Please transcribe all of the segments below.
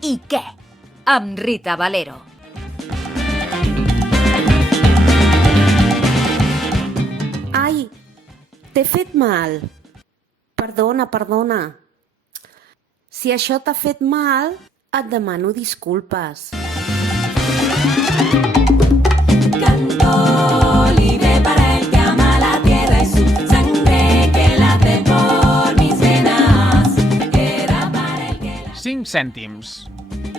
I què? Amb Rita Valero. Ai, t'he fet mal. Perdona. Si això t'ha fet mal, et demano disculpes. Canto libre para el que ama la tierra y su sangre que late por mis venas. Era para el que la 5 cèntims.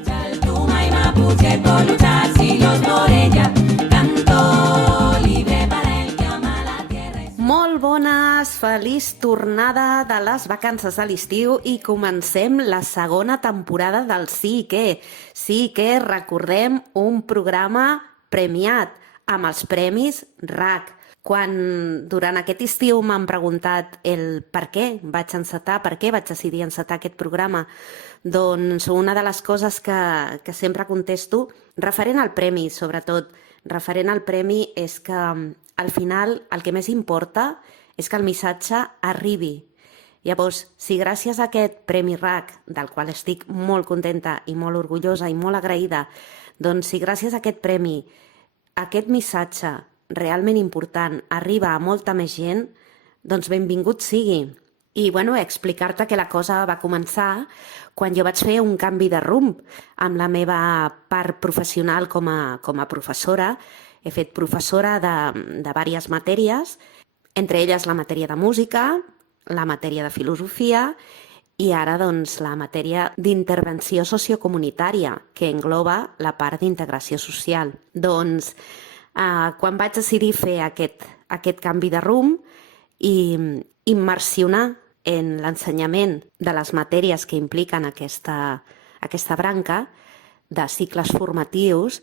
Chaltuma y Mapuche por luchar siglos por ella. Canto libre para el que ama la tierra y su... Molt bones, feliç tornada de les vacances de l'estiu i comencem la segona temporada del Sí i què. Sí i què, recordem, un programa premiat amb els premis RAC. Quan durant aquest estiu m'han preguntat el per què vaig decidir encetar aquest programa, doncs una de les coses que sempre contesto, referent al premi, sobretot, referent al premi és que al final el que més importa és que el missatge arribi. Llavors, si gràcies a aquest Premi RAC, del qual estic molt contenta i molt orgullosa i molt agraïda, doncs si gràcies a aquest premi aquest missatge realment important arriba a molta més gent, doncs benvingut sigui. I, explicar-te que la cosa va començar quan jo vaig fer un canvi de rumb amb la meva part professional com a professora. He fet professora de diverses matèries, entre elles la matèria de música, la matèria de filosofia i ara doncs la matèria d'intervenció sociocomunitària, que engloba la part d'integració social. Doncs quan vaig decidir fer aquest canvi de rumb i immersionar en l'ensenyament de les matèries que impliquen aquesta branca de cicles formatius,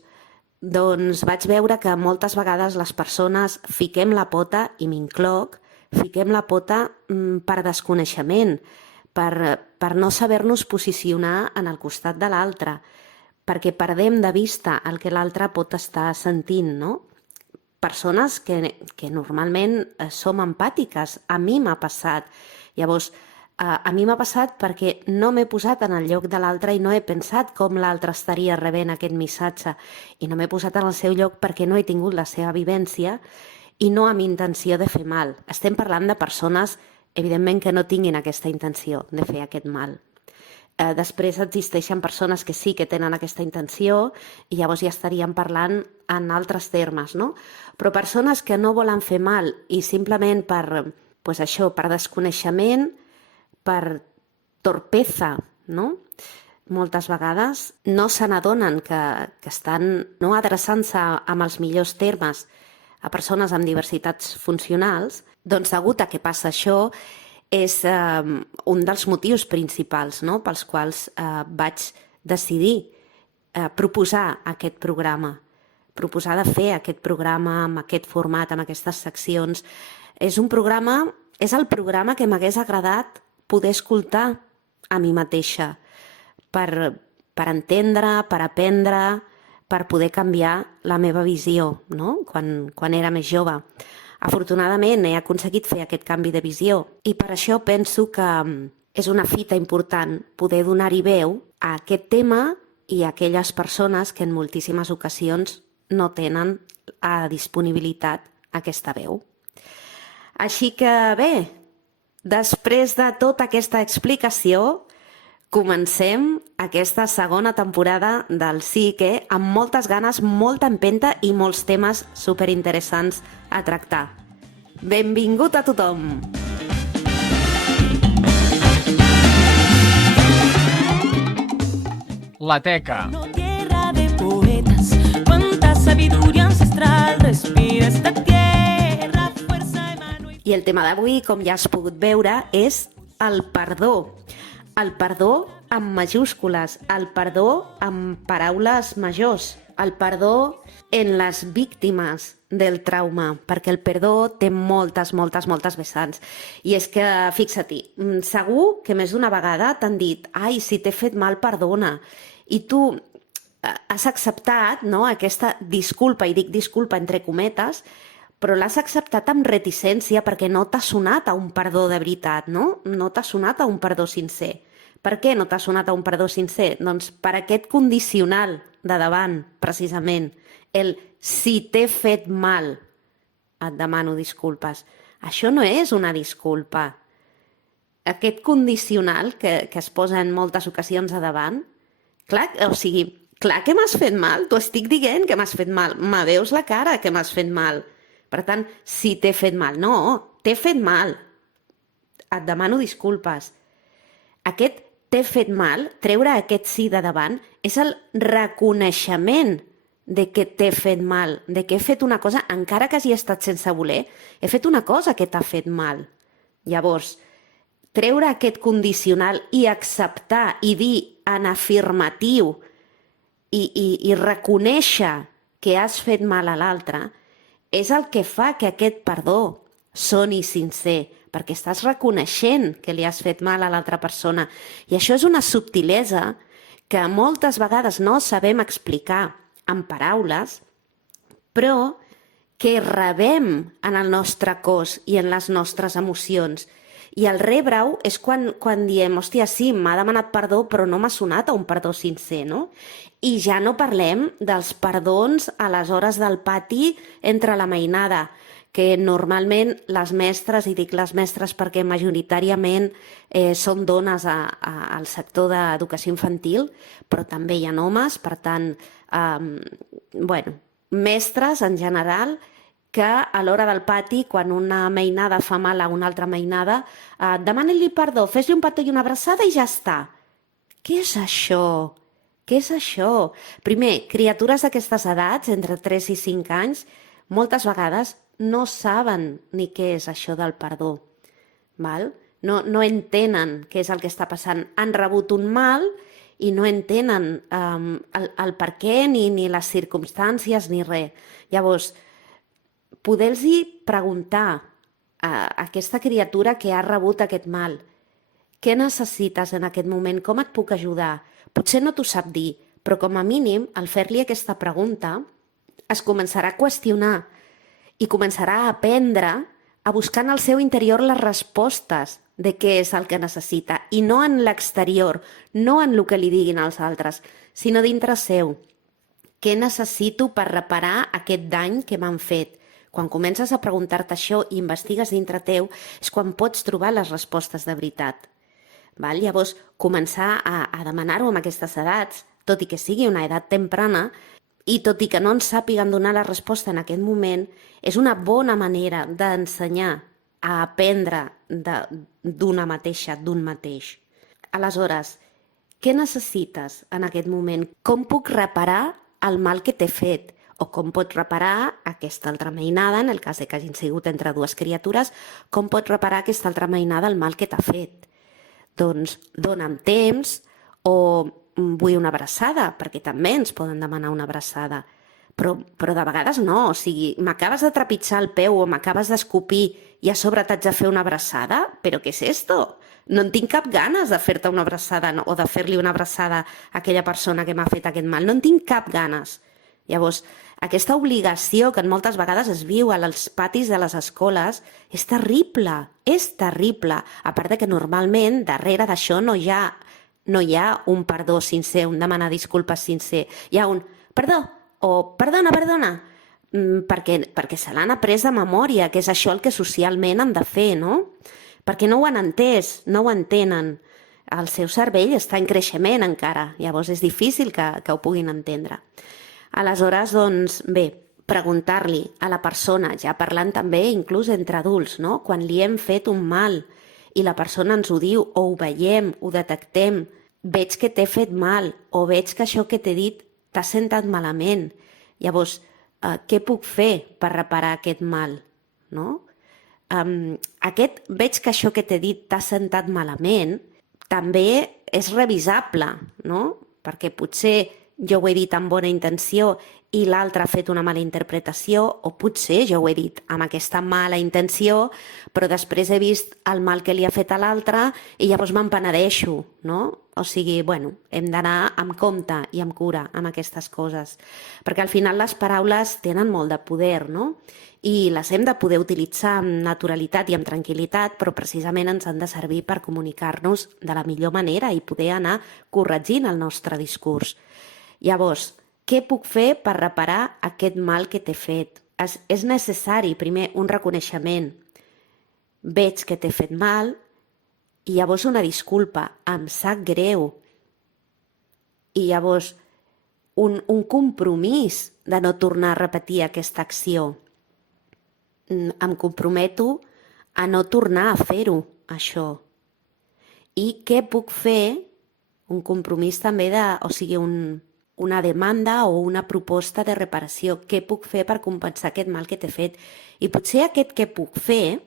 doncs vaig veure que moltes vegades les persones fiquem la pota, i m'incloc, fiquem la pota per desconeixement, per no saber-nos posicionar en el costat de l'altre, perquè perdem de vista el que l'altre pot estar sentint, no? Persones que normalment som empàtiques. A mi m'ha passat. Llavors, a mi m'ha passat perquè no m'he posat en el lloc de l'altre i no he pensat com l'altre estaria rebent aquest missatge. I no m'he posat en el seu lloc perquè no he tingut la seva vivència i no amb intenció de fer mal. Estem parlant de persones, evidentment, que no tinguin aquesta intenció de fer aquest mal. Després existeixen persones que sí que tenen aquesta intenció i llavors ja estaríem parlant en altres termes, no? Però persones que no volen fer mal i simplement per desconeixement, per torpeza, no? Moltes vegades no se n'adonen que estan no adreçant-se amb els millors termes a persones amb diversitats funcionals, doncs degut a que passa això, és un dels motius principals, no?, pels quals vaig decidir proposar aquest programa, proposar de fer aquest programa amb aquest format, amb aquestes seccions. És el programa que m'hagués agradat poder escoltar a mi mateixa per entendre, per aprendre, per poder canviar la meva visió, no?, quan era més jove. Afortunadament he aconseguit fer aquest canvi de visió i per això penso que és una fita important poder donar-hi veu a aquest tema i a aquelles persones que en moltíssimes ocasions no tenen a disponibilitat aquesta veu. Així que bé, després de tota aquesta explicació, comencem aquesta segona temporada del Sí i què amb moltes ganes, molta empenta i molts temes superinteressants a tractar. Benvingut a tothom! La Teca. Tierra de poetas, cuánta sabiduría ancestral respira esta tierra, fuerza de mano y... I el tema d'avui, com ja has pogut veure, és el perdó. El perdó amb majúscules, el perdó amb paraules majors, el perdó en les víctimes del trauma, perquè el perdó té moltes vessants. I és que, fixa-t'hi, segur que més d'una vegada t'han dit «Ai, si t'he fet mal, perdona». I tu has acceptat, no, aquesta disculpa, i dic disculpa entre cometes, però l'has acceptat amb reticència perquè no t'ha sonat a un perdó de veritat, no? No t'ha sonat a un perdó sincer. Per què no t'ha sonat a un perdó sincer? Doncs per aquest condicional de davant, precisament. El si t'he fet mal, et demano disculpes. Això no és una disculpa. Aquest condicional que es posa en moltes ocasions a davant, clar que m'has fet mal, t'ho estic dient que m'has fet mal, me veus la cara que m'has fet mal. Per tant, si t'he fet mal, no, t'he fet mal. Et demano disculpes. Aquest t'he fet mal, treure aquest sí de davant, és el reconeixement de que t'he fet mal, de que he fet una cosa, encara que hagi estat sense voler, he fet una cosa que t'ha fet mal. Llavors, treure aquest condicional i acceptar i dir en afirmatiu i reconèixer que has fet mal a l'altre és el que fa que aquest perdó soni sincer, perquè estàs reconeixent que li has fet mal a l'altra persona. I això és una subtilesa que moltes vegades no sabem explicar en paraules, però que rebem en el nostre cos i en les nostres emocions. I el rebre-ho és quan diem, hòstia, sí, m'ha demanat perdó, però no m'ha sonat a un perdó sincer, no? I ja no parlem dels perdons a les hores del pati entre la mainada, que normalment les mestres, i dic les mestres perquè majoritàriament són dones al sector d'educació infantil, però també hi ha homes, per tant, mestres en general, que a l'hora del pati, quan una mainada fa mal a una altra mainada, demani-li perdó, fes-li un petó i una abraçada i ja està. Què és això? Què és això? Primer, criatures d'aquestes edats, entre 3 i 5 anys, moltes vegades no saben ni què és això del perdó. Val? No entenen què és el que està passant. Han rebut un mal i no entenen el per què, ni les circumstàncies, ni res. Llavors, poder-los preguntar a aquesta criatura que ha rebut aquest mal, què necessites en aquest moment, com et puc ajudar? Potser no t'ho sap dir, però com a mínim, al fer-li aquesta pregunta, es començarà a qüestionar i començarà a aprendre a buscar en el seu interior les respostes de què és el que necessita, i no en l'exterior, no en el que li diguin els altres, sinó dintre seu. Què necessito per reparar aquest dany que m'han fet? Quan comences a preguntar-te això i investigues dintre teu, és quan pots trobar les respostes de veritat. Val? Llavors, començar a demanar-ho amb aquestes edats, tot i que sigui una edat temprana, i tot i que no ens sàpiguen donar la resposta en aquest moment, és una bona manera d'ensenyar a aprendre d'una mateixa, d'un mateix. Aleshores, què necessites en aquest moment? Com puc reparar el mal que t'he fet? O com pot reparar aquesta altra mainada, en el cas que hagin sigut entre dues criatures, com pot reparar aquesta altra mainada el mal que t'ha fet? Doncs dona'm temps, o vull una abraçada, perquè també ens poden demanar una abraçada. Però de vegades no, o sigui, m'acabes de trepitjar el peu o m'acabes d'escopir i a sobre t'haig de fer una abraçada? Però què és esto? No en tinc cap ganes de fer-te una abraçada o de fer-li una abraçada a aquella persona que m'ha fet aquest mal. No en tinc cap ganes. Llavors, aquesta obligació que moltes vegades es viu als patis de les escoles és terrible, és terrible. A part de que normalment darrere d'això no hi ha un perdó sincer, un demanar disculpes sincer. Hi ha un perdó o perdona, perquè se l'han après de memòria, que és això el que socialment han de fer, no? Perquè no ho han entès, no ho entenen. El seu cervell està en creixement encara, llavors és difícil que ho puguin entendre. Aleshores, doncs, bé, preguntar-li a la persona, ja parlant també inclús entre adults, no? Quan li hem fet un mal i la persona ens ho diu o ho veiem, ho detectem, veig que t'he fet mal o veig que això que t'he dit t'ha sentat malament. Llavors, què puc fer per reparar aquest mal? No? Veig que això que t'he dit t'ha sentat malament, també és revisable, no? Perquè potser jo ho he dit amb bona intenció i l'altre ha fet una mala interpretació, o potser jo ho he dit amb aquesta mala intenció, però després he vist el mal que li ha fet a l'altre i llavors me'n penedeixo, no? O sigui, bueno, hem d'anar amb compte i amb cura amb aquestes coses, perquè al final les paraules tenen molt de poder, no? I les hem de poder utilitzar amb naturalitat i amb tranquil·litat, però precisament ens han de servir per comunicar-nos de la millor manera i poder anar corregint el nostre discurs. Llavors, què puc fer per reparar aquest mal que t'he fet? És necessari, primer, un reconeixement. Veig que t'he fet mal i llavors una disculpa. Em sap greu. I llavors un compromís de no tornar a repetir aquesta acció. Em comprometo a no tornar a fer-ho, això. I què puc fer? Un compromís també o sigui, una demanda o una proposta de reparació. Què puc fer per compensar aquest mal que t'he fet? I potser aquest què puc fer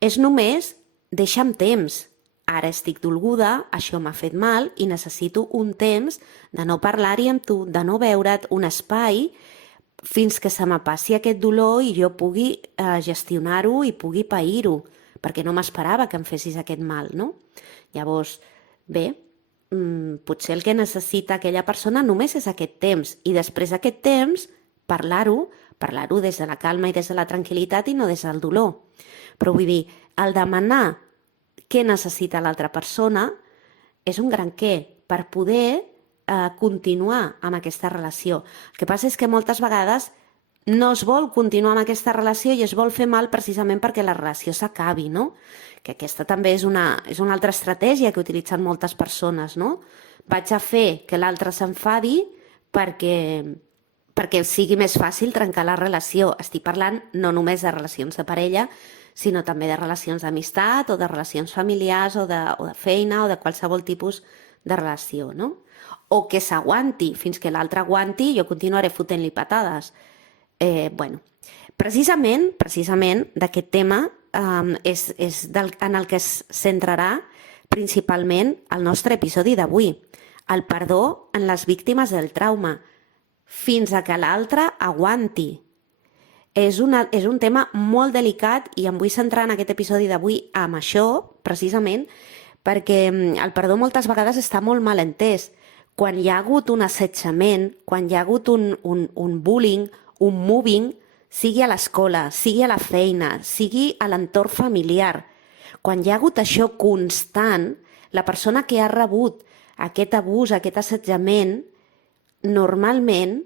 és només deixa'm temps. Ara estic dolguda, això m'ha fet mal i necessito un temps de no parlar-hi amb tu, de no veure't, un espai fins que se me passi aquest dolor i jo pugui gestionar-ho i pugui pair-ho, perquè no m'esperava que em fessis aquest mal, no? Llavors, bé, potser el que necessita aquella persona només és aquest temps i després d'aquest temps parlar-ho des de la calma i des de la tranquil·litat i no des del dolor. Però vull dir, el demanar què necessita l'altra persona és un gran què per poder continuar amb aquesta relació. El que passa és que moltes vegades no es vol continuar amb aquesta relació i es vol fer mal precisament perquè la relació s'acabi, no? Que aquesta també és una altra estratègia que utilitzen moltes persones, no? Vaig a fer que l'altre s'enfadi perquè sigui més fàcil trencar la relació. Estic parlant no només de relacions de parella, sinó també de relacions d'amistat o de relacions familiars o de feina o de qualsevol tipus de relació, no? O que s'aguanti, fins que l'altre aguanti, jo continuaré fotent-li patades. Bueno, precisament d'aquest tema és en el que es centrarà principalment el nostre episodi d'avui, el perdó en les víctimes del trauma, fins a que l'altre aguanti. És un tema molt delicat i em vull centrar en aquest episodi d'avui amb això, precisament, perquè el perdó moltes vegades està molt mal entès. Quan hi ha hagut un assetjament, quan hi ha hagut un bullying, un mobbing, sigui a l'escola, sigui a la feina, sigui a l'entorn familiar. Quan hi ha hagut això constant, la persona que ha rebut aquest abús, aquest assetjament, normalment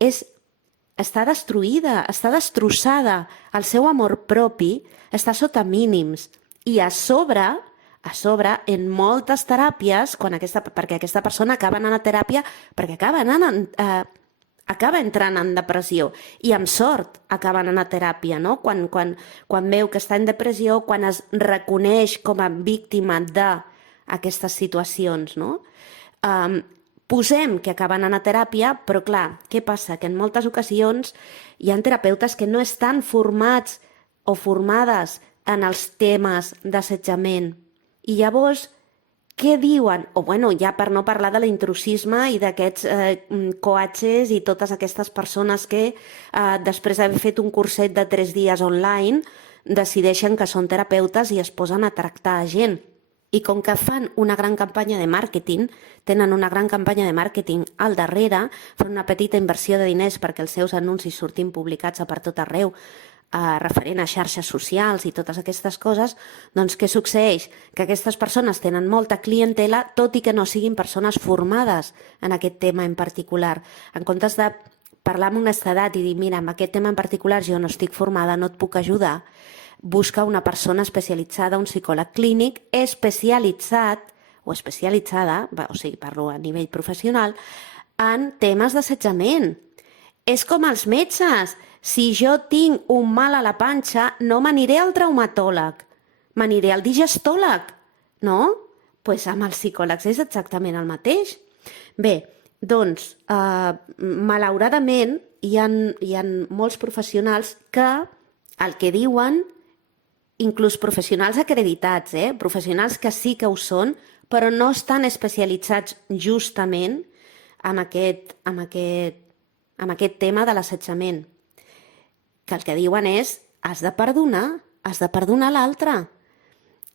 està destruïda, està destrossada, el seu amor propi està sota mínims. I a sobre, en moltes teràpies, perquè aquesta persona acaba anant a teràpia, perquè acaba entrant en depressió i amb sort acaba anant a teràpia, no? Quan veu que està en depressió, quan es reconeix com a víctima d'aquestes situacions, no? Posem que acaba anant a teràpia, però clar, què passa? Que en moltes ocasions hi ha terapeutes que no estan formats o formades en els temes d'assetjament. I llavors, què diuen? O bueno, ja per no parlar de l'intrusisme i d'aquests coaches i totes aquestes persones que després d'haver fet un curset de 3 dies online decideixen que són terapeutes i es posen a tractar a gent. I com que fan una gran campanya de màrqueting, tenen una gran campanya de màrqueting al darrere, fan una petita inversió de diners perquè els seus anuncis surtin publicats a per tot arreu, referent a xarxes socials i totes aquestes coses, doncs què succeeix? Que aquestes persones tenen molta clientela, tot i que no siguin persones formades en aquest tema en particular. En comptes de parlar amb honestedat i dir, mira, en aquest tema en particular jo no estic formada, no et puc ajudar, busca una persona especialitzada, un psicòleg clínic especialitzat o especialitzada, o sigui, parlo a nivell professional, en temes d'assetjament. És com els metges. Si jo tinc un mal a la panxa, no m'aniré al traumatòleg, m'aniré al digestòleg, no? Doncs amb els psicòlegs és exactament el mateix. Bé, doncs, malauradament, hi ha molts professionals que el que diuen, inclús professionals acreditats, professionals que sí que ho són, però no estan especialitzats justament en aquest amb aquest tema de l'assetjament, que el que diuen és has de perdonar l'altre.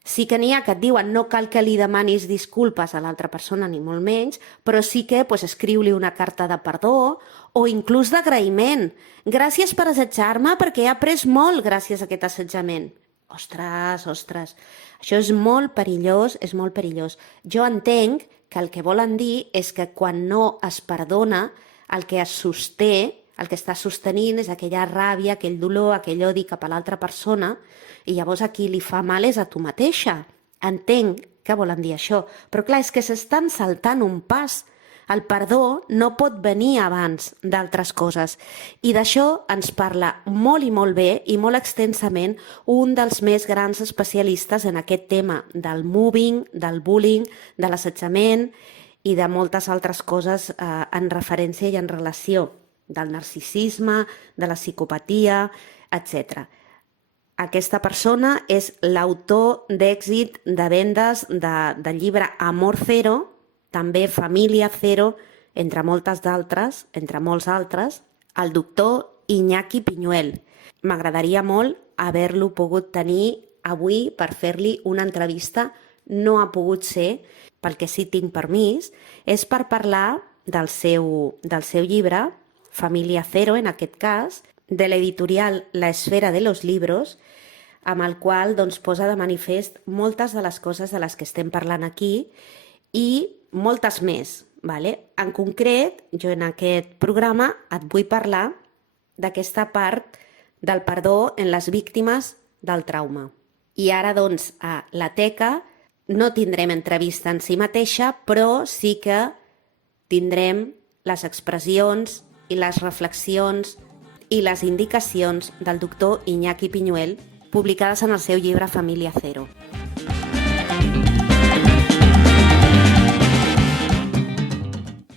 Sí que n'hi ha que et diuen no cal que li demanis disculpes a l'altra persona, ni molt menys, però sí que escriu-li una carta de perdó o inclús d'agraïment. Gràcies per assetjar-me perquè he après molt gràcies a aquest assetjament. Ostres, això és molt perillós, és molt perillós. Jo entenc que el que volen dir és que quan no es perdona, el que es sosté, el que està sostenint és aquella ràbia, aquell dolor, aquell odi cap a l'altra persona, i llavors a qui li fa mal és a tu mateixa. Entenc que volen dir això, però clar, és que s'estan saltant un pas. El perdó no pot venir abans d'altres coses. I d'això ens parla molt i molt bé i molt extensament un dels més grans especialistes en aquest tema del mobbing, del bullying, de l'assetjament i de moltes altres coses en referència i en relació del narcisisme, de la psicopatia, etc. Aquesta persona és l'autor d'èxit de vendes del llibre Amor Cero, també Família Cero, entre molts altres, el doctor Iñaki Piñuel. M'agradaria molt haver-lo pogut tenir avui per fer-li una entrevista. No ha pogut ser, pel que sí tinc permís, és per parlar del seu llibre, Família Cero, en aquest cas, de l'editorial La Esfera de los Libros, amb el qual posa de manifest moltes de les coses de les que estem parlant aquí i moltes més. En concret, jo en aquest programa et vull parlar d'aquesta part del perdó en les víctimes del trauma. I ara, a la Teca no tindrem entrevista en si mateixa, però sí que tindrem les expressions i les reflexions i les indicacions del doctor Iñaki Piñuel publicades en el seu llibre Família Cero.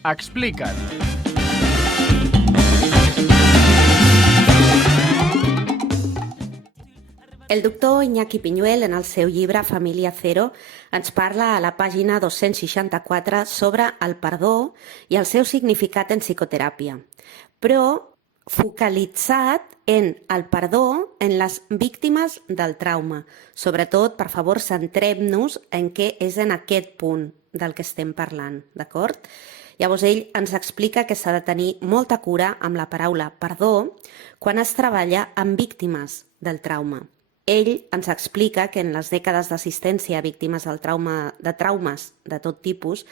Explica't. El doctor Iñaki Piñuel, en el seu llibre Família Cero, ens parla a la pàgina 264 sobre el perdó i el seu significat en psicoteràpia, però focalitzat en el perdó en les víctimes del trauma. Sobretot, per favor, centrem-nos en què és en aquest punt del que estem parlant, d'acord? Llavors ell ens explica que s'ha de tenir molta cura amb la paraula perdó quan es treballa amb víctimes del trauma. Ell ens explica que en les dècades d'assistència a víctimes del trauma, de traumes de tot tipus,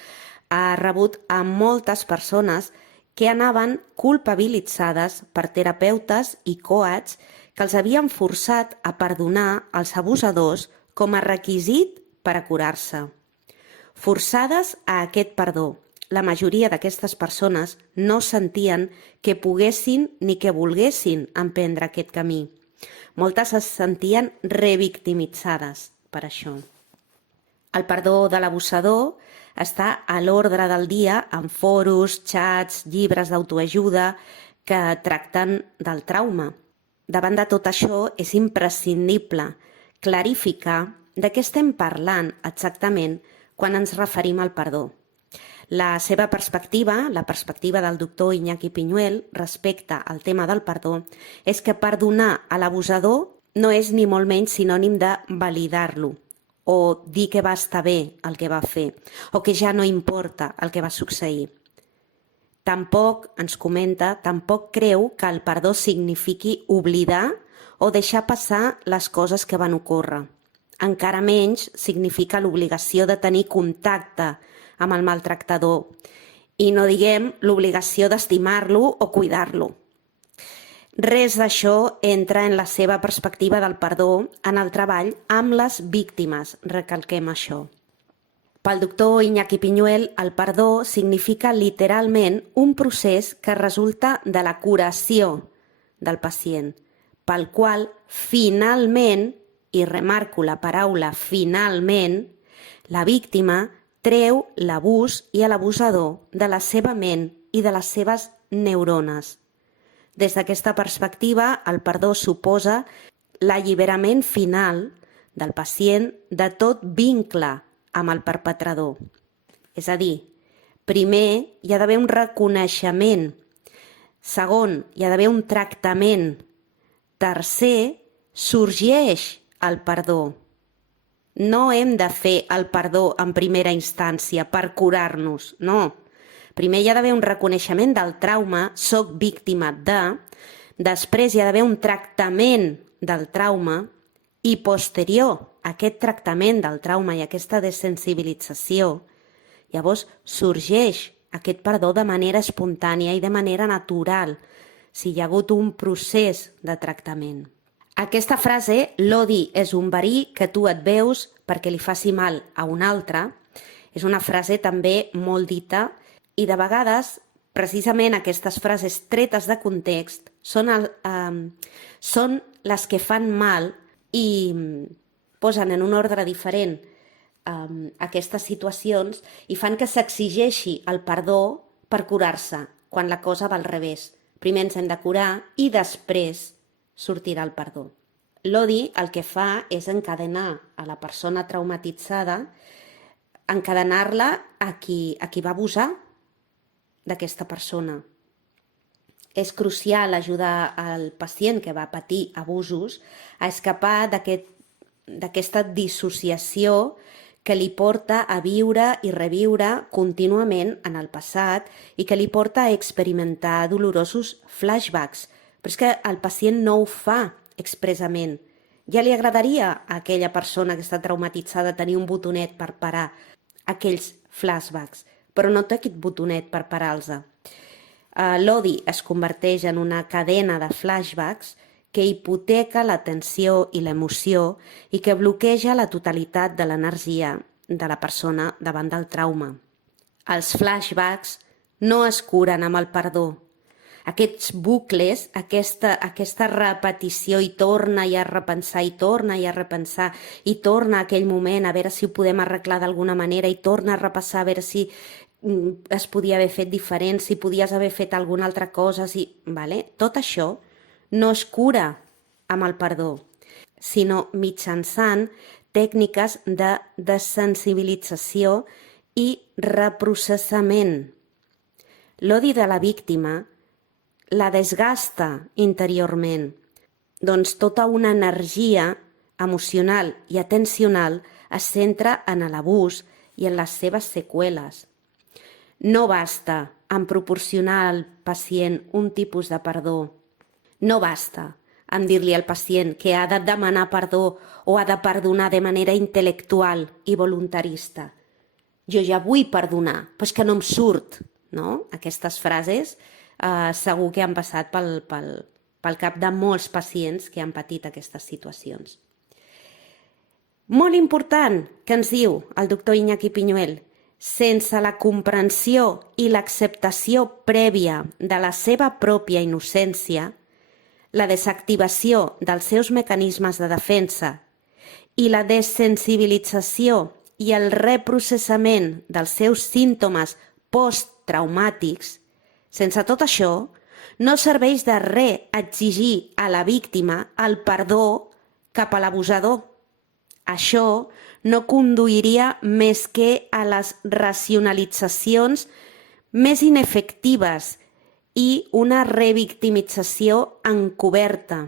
ha rebut a moltes persones que anaven culpabilitzades per terapeutes i coachs que els havien forçat a perdonar els abusadors com a requisit per a curar-se. Forçades a aquest perdó, la majoria d'aquestes persones no sentien que poguessin ni que volguessin emprendre aquest camí. Moltes es sentien revictimitzades per això. El perdó de l'abusador està a l'ordre del dia en foros, xats, llibres d'autoajuda que tracten del trauma. Davant de tot això és imprescindible clarificar de què estem parlant exactament quan ens referim al perdó. La seva perspectiva, la perspectiva del doctor Iñaki Piñuel respecte al tema del perdó, és que perdonar a l'abusador no és ni molt menys sinònim de validar-lo o dir que va estar bé el que va fer o que ja no importa el que va succeir. Tampoc, ens comenta, tampoc creu que el perdó signifiqui oblidar o deixar passar les coses que van ocórrer. Encara menys significa l'obligació de tenir contacte amb el maltractador i no diguem l'obligació d'estimar-lo o cuidar-lo. Res d'això entra en la seva perspectiva del perdó en el treball amb les víctimes, recalquem això. Pel doctor Iñaki Piñuel, el perdó significa literalment un procés que resulta de la curació del pacient, pel qual finalment, i remarco la paraula finalment, la víctima treu l'abús i l'abusador de la seva ment i de les seves neurones. Des d'aquesta perspectiva, el perdó suposa l'alliberament final del pacient de tot vincle amb el perpetrador. És a dir, primer hi ha d'haver un reconeixement Segon, hi ha d'haver un tractament. Tercer, sorgeix el perdó. No hem de fer el perdó en primera instància per curar-nos, no. Primer hi ha d'haver un reconeixement del trauma, soc víctima de, després hi ha d'haver un tractament del trauma i posterior a aquest tractament del trauma i aquesta desensibilització, llavors sorgeix aquest perdó de manera espontània i de manera natural, si hi ha hagut un procés de tractament. Aquesta frase, l'odi és un verí que tu et veus perquè li faci mal a un altre, és una frase també molt dita i de vegades precisament aquestes frases tretes de context són les que fan mal i posen en un ordre diferent aquestes situacions i fan que s'exigeixi el perdó per curar-se, quan la cosa va al revés. Primer ens hem de curar i després sortirà el perdó. L'odi el que fa és encadenar a la persona traumatitzada, encadenar-la a qui va abusar d'aquesta persona. És crucial ajudar al pacient que va patir abusos a escapar d'aquesta dissociació que li porta a viure i reviure contínuament en el passat i que li porta a experimentar dolorosos flashbacks. Però és que el pacient no ho fa expressament. Ja li agradaria a aquella persona que està traumatitzada tenir un botonet per parar aquells flashbacks, però no té aquest botonet per parar-los. L'odi es converteix en una cadena de flashbacks que hipoteca l'atenció i l'emoció i que bloqueja la totalitat de l'energia de la persona davant del trauma. Els flashbacks no es curen amb el perdó. Aquests bucles, aquesta repetició i torna i a repensar i torna i a repensar i torna a aquell moment a veure si ho podem arreglar d'alguna manera i torna a repassar a veure si es podia haver fet diferent, si podies haver fet alguna altra cosa, tot això no es cura amb el perdó, sinó mitjançant tècniques de desensibilització i reprocessament. L'odi de la víctima la desgasta interiorment, doncs tota una energia emocional i atencional es centra en l'abús i en les seves seqüeles. No basta en proporcionar al pacient un tipus de perdó. No basta en dir-li al pacient que ha de demanar perdó o ha de perdonar de manera intel·lectual i voluntarista. Jo ja vull perdonar, però és que no em surt, no? Aquestes frases segur que han passat pel cap de molts pacients que han patit aquestes situacions. Molt important que ens diu el doctor Iñaki Piñuel, sense la comprensió i l'acceptació prèvia de la seva pròpia innocència, la desactivació dels seus mecanismes de defensa i la desensibilització i el reprocessament dels seus símptomes posttraumàtics, sense tot això, no serveix de res exigir a la víctima el perdó cap a l'abusador. Això no conduiria més que a les racionalitzacions més inefectives i una revictimització encoberta.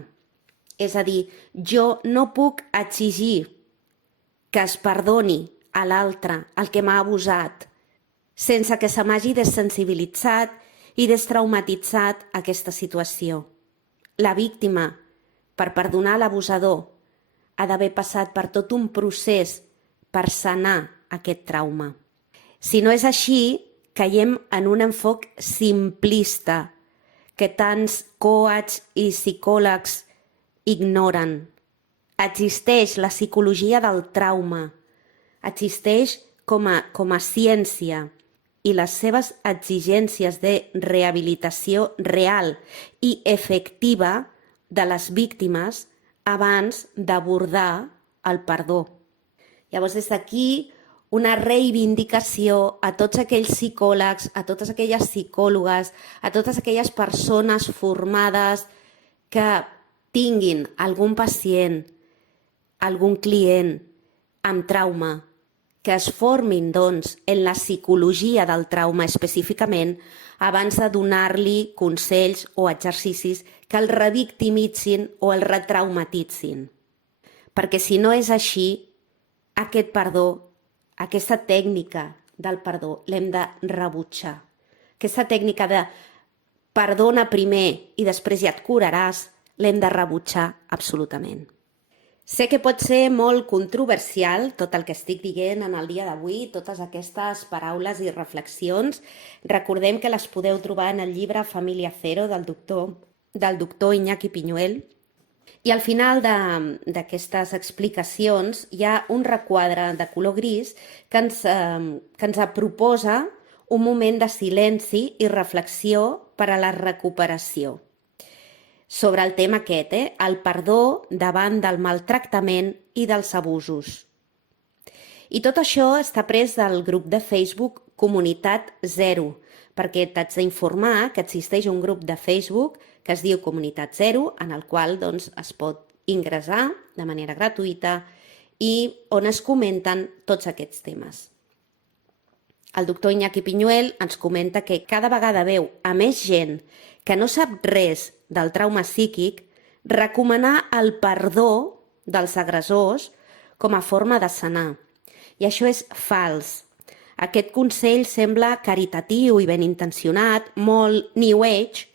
És a dir, jo no puc exigir que es perdoni a l'altre, el que m'ha abusat, sense que se m'hagi desensibilitzat i destraumatitzat aquesta situació. La víctima, per perdonar l'abusador, ha d'haver passat per tot un procés per sanar aquest trauma. Si no és així, caiem en un enfoc simplista que tants coachs i psicòlegs ignoren. Existeix la psicologia del trauma, existeix com a ciència i les seves exigències de rehabilitació real i efectiva de les víctimes abans d'abordar el perdó. Llavors, des d'aquí, una reivindicació a tots aquells psicòlegs, a totes aquelles psicòlogues, a totes aquelles persones formades que tinguin algun pacient, algun client amb trauma, que es formin, doncs, en la psicologia del trauma específicament abans de donar-li consells o exercicis que el revictimitzin o el retraumatitzin. Perquè si no és així, aquest perdó, aquesta tècnica del perdó, l'hem de rebutjar. Aquesta tècnica de perdona primer i després ja et curaràs, l'hem de rebutjar absolutament. Sé que pot ser molt controversial tot el que estic dient en el dia d'avui, totes aquestes paraules i reflexions. Recordem que les podeu trobar en el llibre Família Cero del doctor Iñaki Piñuel. I al final d'aquestes explicacions hi ha un requadre de color gris que ens proposa un moment de silenci i reflexió per a la recuperació. Sobre el tema aquest, el perdó davant del maltractament i dels abusos. I tot això està pres del grup de Facebook Comunitat Zero, perquè t'haig d'informar que existeix un grup de Facebook que es diu Comunitat Zero, en el qual doncs, es pot ingressar de manera gratuïta i on es comenten tots aquests temes. El doctor Iñaki Piñuel ens comenta que cada vegada veu a més gent que no sap res del trauma psíquic recomanar el perdó dels agressors com a forma de sanar. I això és fals. Aquest consell sembla caritatiu i ben intencionat, molt New Age,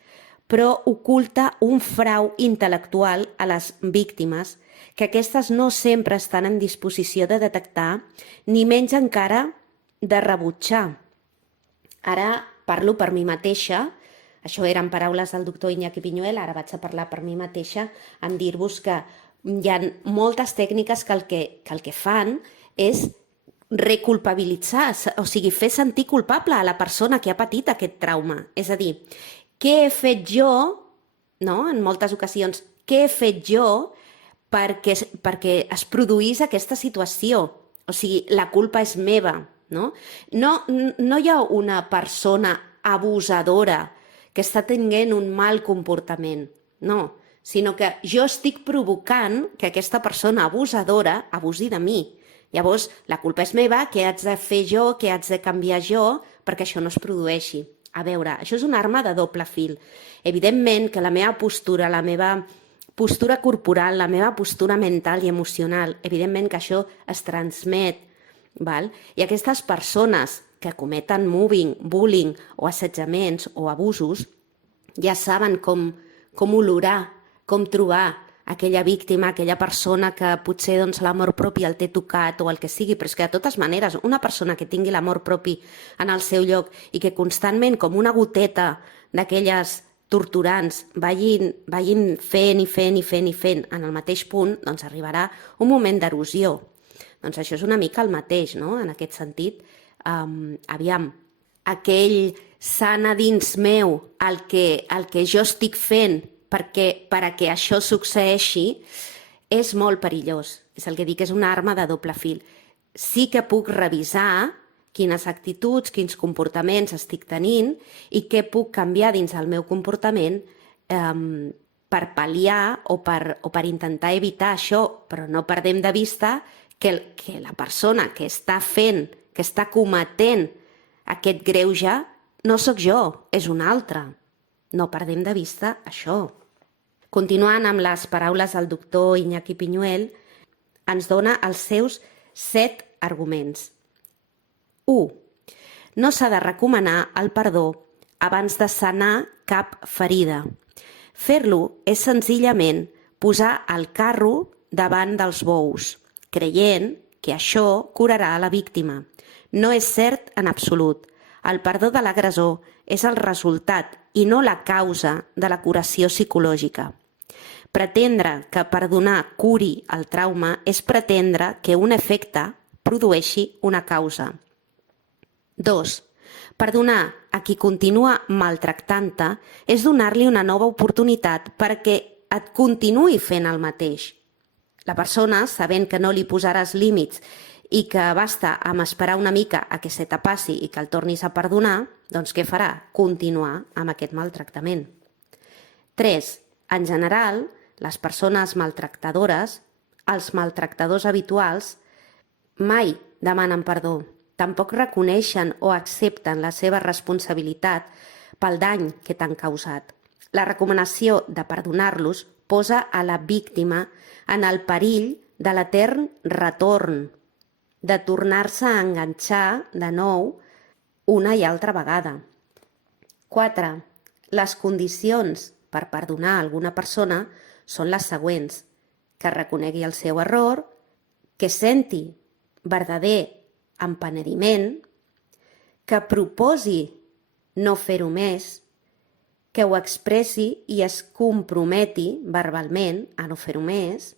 però oculta un frau intel·lectual a les víctimes que aquestes no sempre estan en disposició de detectar, ni menys encara de rebutjar. Ara parlo per mi mateixa, això eren paraules del doctor Iñaki Piñuel, ara vaig a parlar per mi mateixa, en dir-vos que hi ha moltes tècniques que el que fan és reculpabilitzar, o sigui, fer sentir culpable a la persona que ha patit aquest trauma. És a dir, què he fet jo, no? En moltes ocasions, què he fet jo perquè es produís aquesta situació? O sigui, la culpa és meva, no? No hi ha una persona abusadora que està tenint un mal comportament, no, sinó que jo estic provocant que aquesta persona abusadora abusi de mi. Llavors, la culpa és meva, què haig de fer jo, què haig de canviar jo perquè això no es produeixi. A veure, això és una arma de doble fil. Evidentment que la meva postura corporal, la meva postura mental i emocional, evidentment que això es transmet, val? I aquestes persones que cometen mobbing, bullying o assetjaments o abusos ja saben com olorar, com trobar aquella víctima, aquella persona que potser doncs, l'amor propi el té tocat o el que sigui, però és que de totes maneres una persona que tingui l'amor propi en el seu lloc i que constantment com una goteta d'aquelles torturants vagin fent en el mateix punt, doncs arribarà un moment d'erosió. Doncs això és una mica el mateix, no? En aquest sentit, aviam, aquell sana dins meu, el que jo estic fent perquè això succeeixi, és molt perillós. És el que dic, és una arma de doble fil. Sí que puc revisar quines actituds, quins comportaments estic tenint i què puc canviar dins el meu comportament per pal·liar o per intentar evitar això, però no perdem de vista que la persona que està fent, que està cometent aquest greuge, no sóc jo, és un altre. No perdem de vista això. Continuant amb les paraules del doctor Iñaki Piñuel, ens dona els seus 7 arguments. 1. No s'ha de recomanar el perdó abans de sanar cap ferida. Fer-lo és senzillament posar el carro davant dels bous, creient que això curarà a la víctima. No és cert en absolut. El perdó de l'agressor és el resultat i no la causa de la curació psicològica. Pretendre que perdonar curi el trauma és pretendre que un efecte produeixi una causa. 2. Perdonar a qui continua maltractant-te és donar-li una nova oportunitat perquè et continuï fent el mateix. La persona, sabent que no li posaràs límits i que basta amb esperar una mica a que se te passi i que el tornis a perdonar, doncs què farà? Continuar amb aquest maltractament. 3. En general, les persones maltractadores, els maltractadors habituals, mai demanen perdó. Tampoc reconeixen o accepten la seva responsabilitat pel dany que t'han causat. La recomanació de perdonar-los posa a la víctima en el perill de l'etern retorn, de tornar-se a enganxar de nou una i altra vegada. 4. Les condicions per perdonar alguna persona són les següents: que reconegui el seu error, que senti verdader empenediment, que proposi no fer-ho més, que ho expressi i es comprometi verbalment a no fer-ho més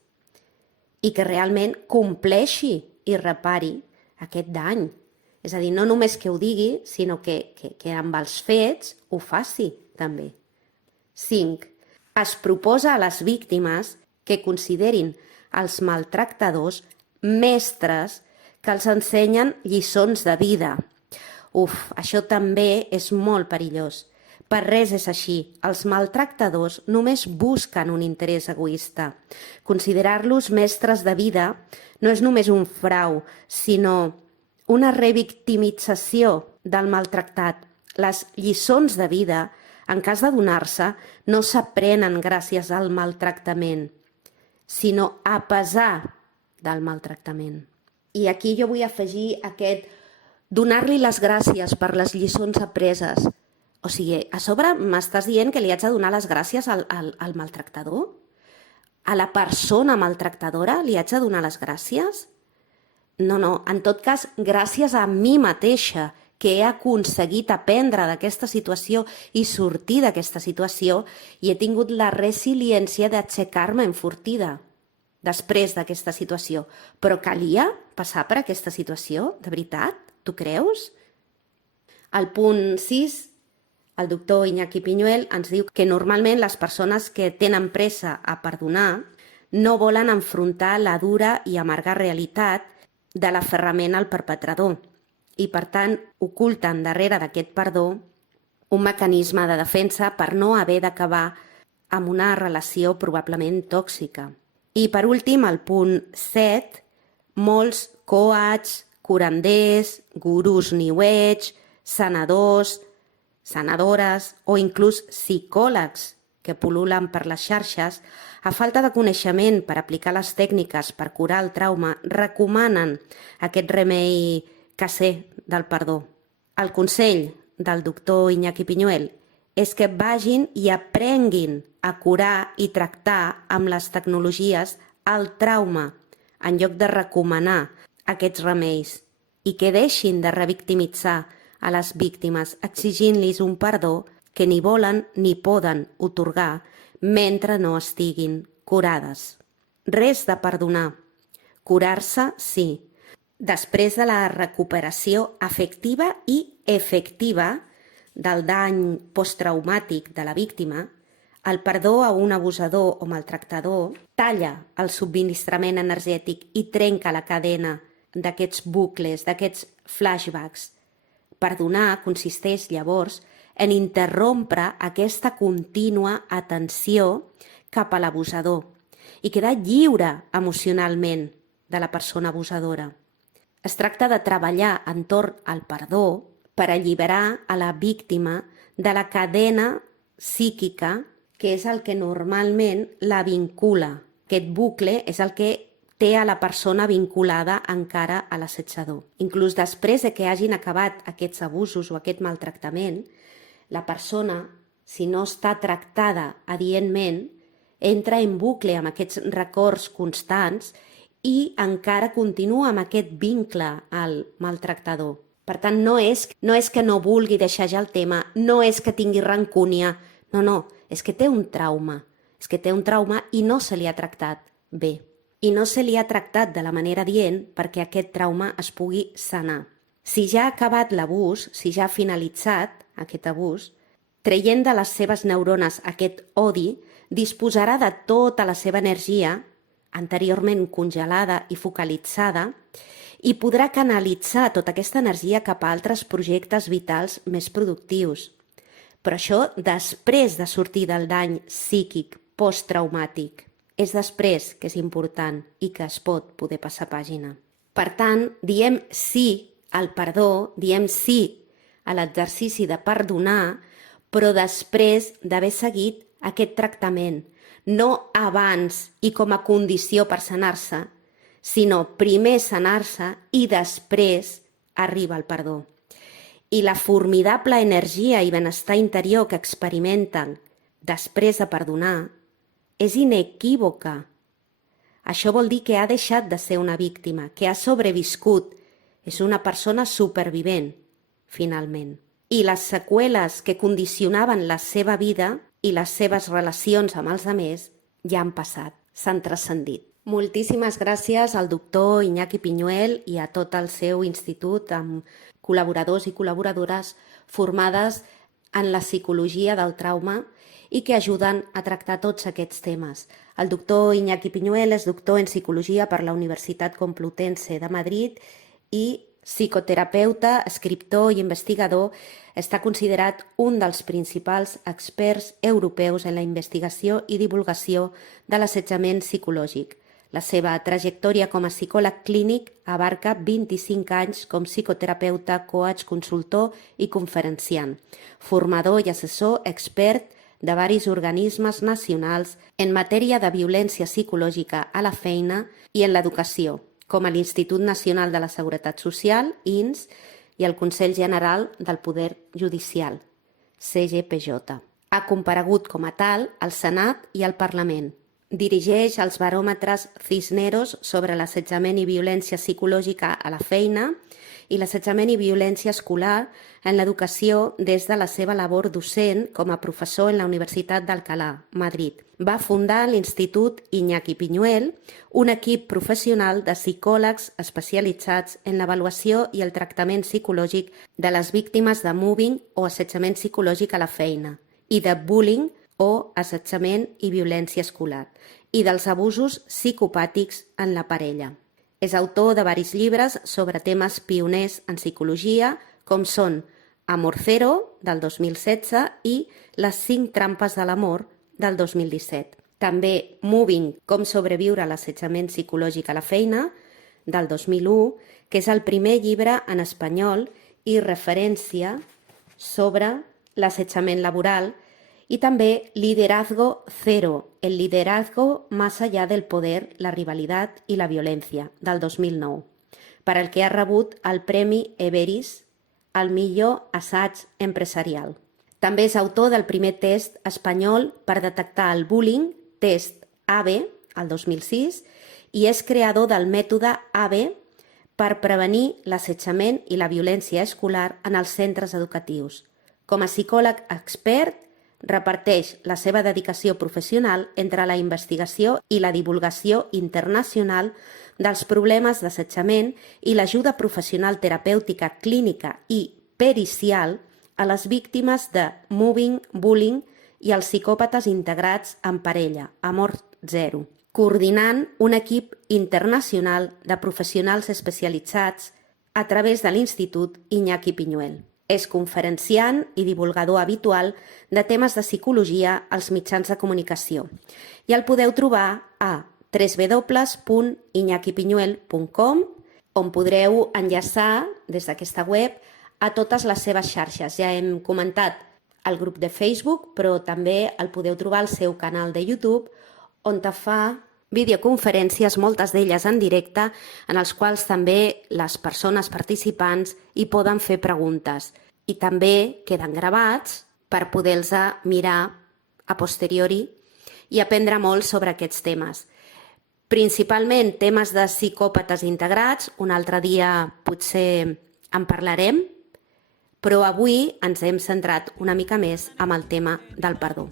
i que realment compleixi i repari aquest dany. És a dir, no només que ho digui, sinó que amb els fets ho faci també. 5. Es proposa a les víctimes que considerin els maltractadors mestres que els ensenyen lliçons de vida. Això també és molt perillós. Per res és així. Els maltractadors només busquen un interès egoista. Considerar-los mestres de vida no és només un frau, sinó una revictimització del maltractat. Les lliçons de vida, en cas de donar-se, no s'aprenen gràcies al maltractament, sinó a pesar del maltractament. I aquí jo vull afegir aquest donar-li les gràcies per les lliçons apreses. O sigui, a sobre m'estàs dient que li haig de donar les gràcies al maltractador? A la persona maltractadora li haig de donar les gràcies? No, en tot cas, gràcies a mi mateixa, que he aconseguit aprendre d'aquesta situació i sortir d'aquesta situació i he tingut la resiliència d'aixecar-me enfortida després d'aquesta situació. Però calia passar per aquesta situació? De veritat? Tu creus? Al punt 6, el doctor Iñaki Piñuel ens diu que normalment les persones que tenen pressa a perdonar no volen enfrontar la dura i amarga realitat de l'aferrament al perpetrador i, per tant, oculten darrere d'aquest perdó un mecanisme de defensa per no haver d'acabar amb una relació probablement tòxica. I, per últim, al punt 7, molts coachs, curanders, gurus New Age, sanadors, sanadores o inclús psicòlegs que pul·lulen per les xarxes, a falta de coneixement per aplicar les tècniques per curar el trauma, recomanen aquest remei caser del perdó. El consell del doctor Iñaki Piñuel és que vagin i aprenguin a curar i tractar amb les tecnologies el trauma, en lloc de recomanar aquests remeis, i que deixin de revictimitzar a les víctimes exigint-los un perdó que ni volen ni poden otorgar mentre no estiguin curades. Res de perdonar. Curar-se, sí. Després de la recuperació afectiva i efectiva del dany posttraumàtic de la víctima, el perdó a un abusador o maltractador talla el subministrament energètic i trenca la cadena d'aquests bucles, d'aquests flashbacks. Perdonar consisteix, llavors, en interrompre aquesta contínua atenció cap a l'abusador i quedar lliure emocionalment de la persona abusadora. Es tracta de treballar entorn al perdó per alliberar a la víctima de la cadena psíquica que és el que normalment la vincula. Aquest bucle és el que té a la persona vinculada encara a l'assetjador. Inclús després de que hagin acabat aquests abusos o aquest maltractament, la persona, si no està tractada adientment, entra en bucle amb aquests records constants i encara continua amb aquest vincle al maltractador. Per tant, no és que no vulgui deixar ja el tema, no és que tingui rancúnia, no, és que té un trauma. És que té un trauma i no se li ha tractat bé. I no se li ha tractat de la manera dient perquè aquest trauma es pugui sanar. Si ja ha acabat l'abús, si ja ha finalitzat aquest abús, traient de les seves neurones aquest odi, disposarà de tota la seva energia, anteriorment congelada i focalitzada, i podrà canalitzar tota aquesta energia cap a altres projectes vitals més productius. Però això després de sortir del dany psíquic posttraumàtic. És després que és important i que es pot poder passar pàgina. Per tant, diem sí al perdó, diem sí a l'exercici de perdonar, però després d'haver seguit aquest tractament, no abans i com a condició per sanar-se, sinó primer sanar-se i després arriba el perdó. I la formidable energia i benestar interior que experimenten després de perdonar és inequívoca. Això vol dir que ha deixat de ser una víctima, que ha sobreviscut, és una persona supervivent, finalment. I les seqüeles que condicionaven la seva vida i les seves relacions amb els altres ja han passat, s'han transcendit. Moltíssimes gràcies al doctor Iñaki Piñuel i a tot el seu institut amb col·laboradors i col·laboradores formades en la psicologia del trauma i que ajuden a tractar tots aquests temes. El doctor Iñaki Piñuel és doctor en psicologia per la Universitat Complutense de Madrid i psicoterapeuta, escriptor i investigador, està considerat un dels principals experts europeus en la investigació i divulgació de l'assetjament psicològic. La seva trajectòria com a psicòleg clínic abarca 25 anys com psicoterapeuta, coach, consultor i conferenciant, formador i assessor expert de varis organismes nacionals en matèria de violència psicològica a la feina i en l'educació, com a l'Institut Nacional de la Seguretat Social, INS, i el Consell General del Poder Judicial, CGPJ. Ha comparegut com a tal al Senat i al Parlament. Dirigeix els baròmetres Cisneros sobre l'assetjament i violència psicològica a la feina i l'assetjament i violència escolar en l'educació des de la seva labor docent com a professor en la Universitat d'Alcalá, Madrid. Va fundar l'Institut Iñaki Piñuel, un equip professional de psicòlegs especialitzats en l'avaluació i el tractament psicològic de les víctimes de mobbing o assetjament psicològic a la feina i de bullying o assetjament i violència escolar, i dels abusos psicopàtics en la parella. És autor de varis llibres sobre temes pioners en psicologia, com són Amor Cero, del 2016, i Les 5 trampes de l'amor, del 2017. També Moving, com sobreviure a l'assetjament psicològic a la feina, del 2001, que és el primer llibre en espanyol i referència sobre l'assetjament laboral, y también Liderazgo Cero, el liderazgo más allá del poder, la rivalidad y la violencia, del 2009, per al que ha rebut el Premi Everest al millor assaig empresarial. També és autor del primer test espanyol per detectar el bullying, test AVE, el 2006, i és creador del mètode AVE per prevenir l'assetjament i la violència escolar en els centres educatius. Com a psicòleg expert, reparteix la seva dedicació professional entre la investigació i la divulgació internacional dels problemes d'assetjament i l'ajuda professional terapèutica clínica i pericial a les víctimes de mobbing, bullying i als psicòpates integrats en parella, Amor Zero, coordinant un equip internacional de professionals especialitzats a través de l'Institut Iñaki Piñuel. És conferenciant i divulgador habitual de temes de psicologia als mitjans de comunicació i el podeu trobar a www.iñakipiñuel.com, on podreu enllaçar des d'aquesta web a totes les seves xarxes. Ja hem comentat el grup de Facebook, però també el podeu trobar al seu canal de YouTube, on te fa videoconferències, moltes d'elles en directe, en els quals també les persones participants hi poden fer preguntes i també queden gravats per poder-los mirar a posteriori i aprendre molt sobre aquests temes. Principalment temes de psicòpates integrats, un altre dia potser en parlarem, però avui ens hem centrat una mica més amb el tema del perdó.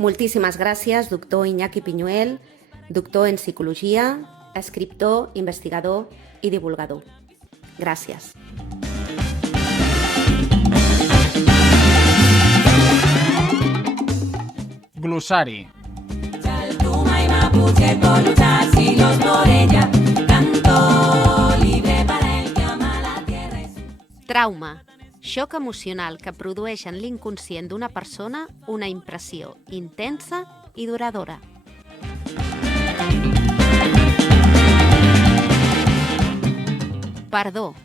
Moltíssimes gràcies, doctor Iñaki Piñuel, doctor en psicologia, escriptor, investigador i divulgador. Gràcies. Glossari. Chaltuma y Mapuche por luchar siglos por ella. Canto libre para el que ama la tierra y su... Trauma. Xoc emocional que produeix en l'inconscient d'una persona una impressió intensa i duradora. Perdó.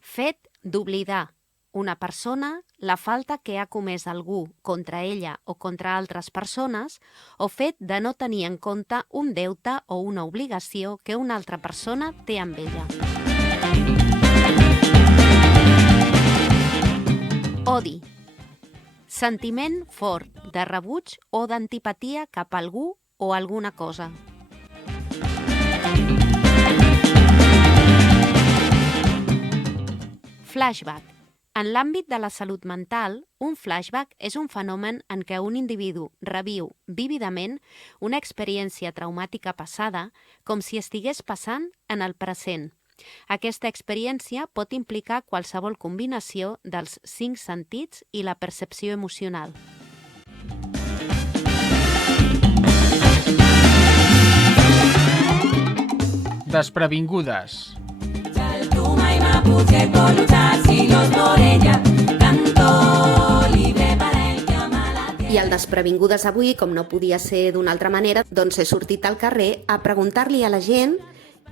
Fet d'oblidar una persona, la falta que ha comès algú contra ella o contra altres persones, o fet de no tenir en compte un deute o una obligació que una altra persona té amb ella. Odi. Sentiment fort de rebuig o d'antipatia cap a algú o alguna cosa. Flashback. En l'àmbit de la salut mental, un flashback és un fenomen en què un individu reviu vívidament una experiència traumàtica passada com si estigués passant en el present. Aquesta experiència pot implicar qualsevol combinació dels 5 sentits i la percepció emocional. Desprevingudes. Chaltuma y Mapuche por luchar siglos por ella, canto libre para el que ama la tierra. I al Desprevingudes avui, com no podia ser d'una altra manera, doncs he sortit al carrer a preguntar-li a la gent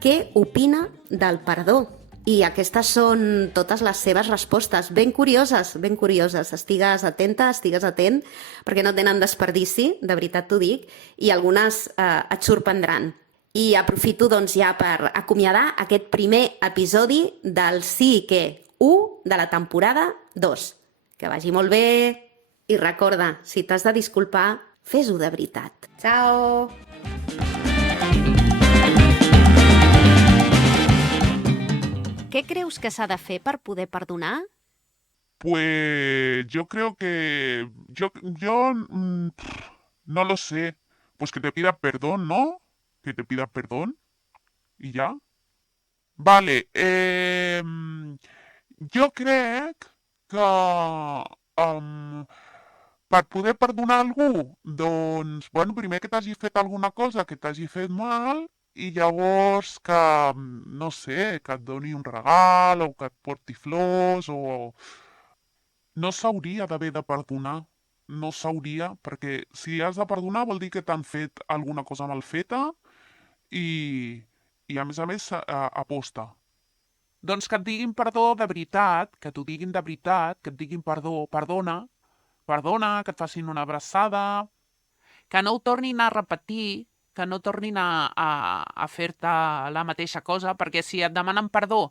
què opina del perdó. I aquestes són totes les seves respostes, ben curioses, ben curioses. Estigues atenta, estigues atent, perquè no tenen desperdici, de veritat t'ho dic, i algunes et sorprendran. I aprofito doncs ja per acomiadar aquest primer episodi del Sí i què 1 de la temporada 2. Que vagi molt bé i recorda, si t'has de disculpar, fes-ho de veritat. Ciao! Què creus que s'ha de fer per poder perdonar? Pues yo creo que... no lo sé. Pues que te pida perdón, ¿no? Que te pida perdón. Y ya. Vale. Jo crec que... per poder perdonar algú, doncs, bueno, primer que t'hagi fet alguna cosa que t'hagi fet mal i llavors que, no sé, que et doni un regal o que et porti flors o... No s'hauria d'haver de perdonar. No s'hauria, perquè si has de perdonar vol dir que t'han fet alguna cosa mal feta i a més, aposta. Doncs que et diguin perdó de veritat, que t'ho diguin de veritat, que et diguin perdó, perdona, que et facin una abraçada, que no ho tornin a repetir, que no tornin a fer-te la mateixa cosa, perquè si et demanen perdó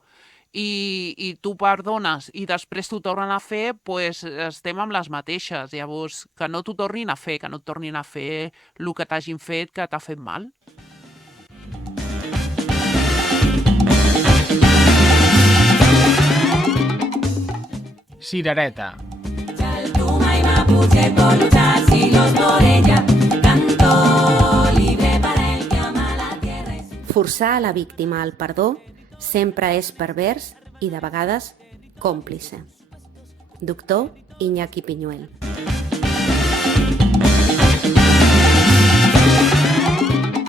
i tu perdones i després t'ho tornen a fer, doncs estem amb les mateixes. Llavors, que no t'ho tornin a fer, que no et tornin a fer el que t'hagin fet que t'ha fet mal. Cirereta. Chaltuma y Mapuche por luchar siglos por ella, canto libre para el que ama la tierra. Forçar a la víctima al perdó sempre és pervers i, de vegades, còmplice. Doctor Iñaki Piñuel.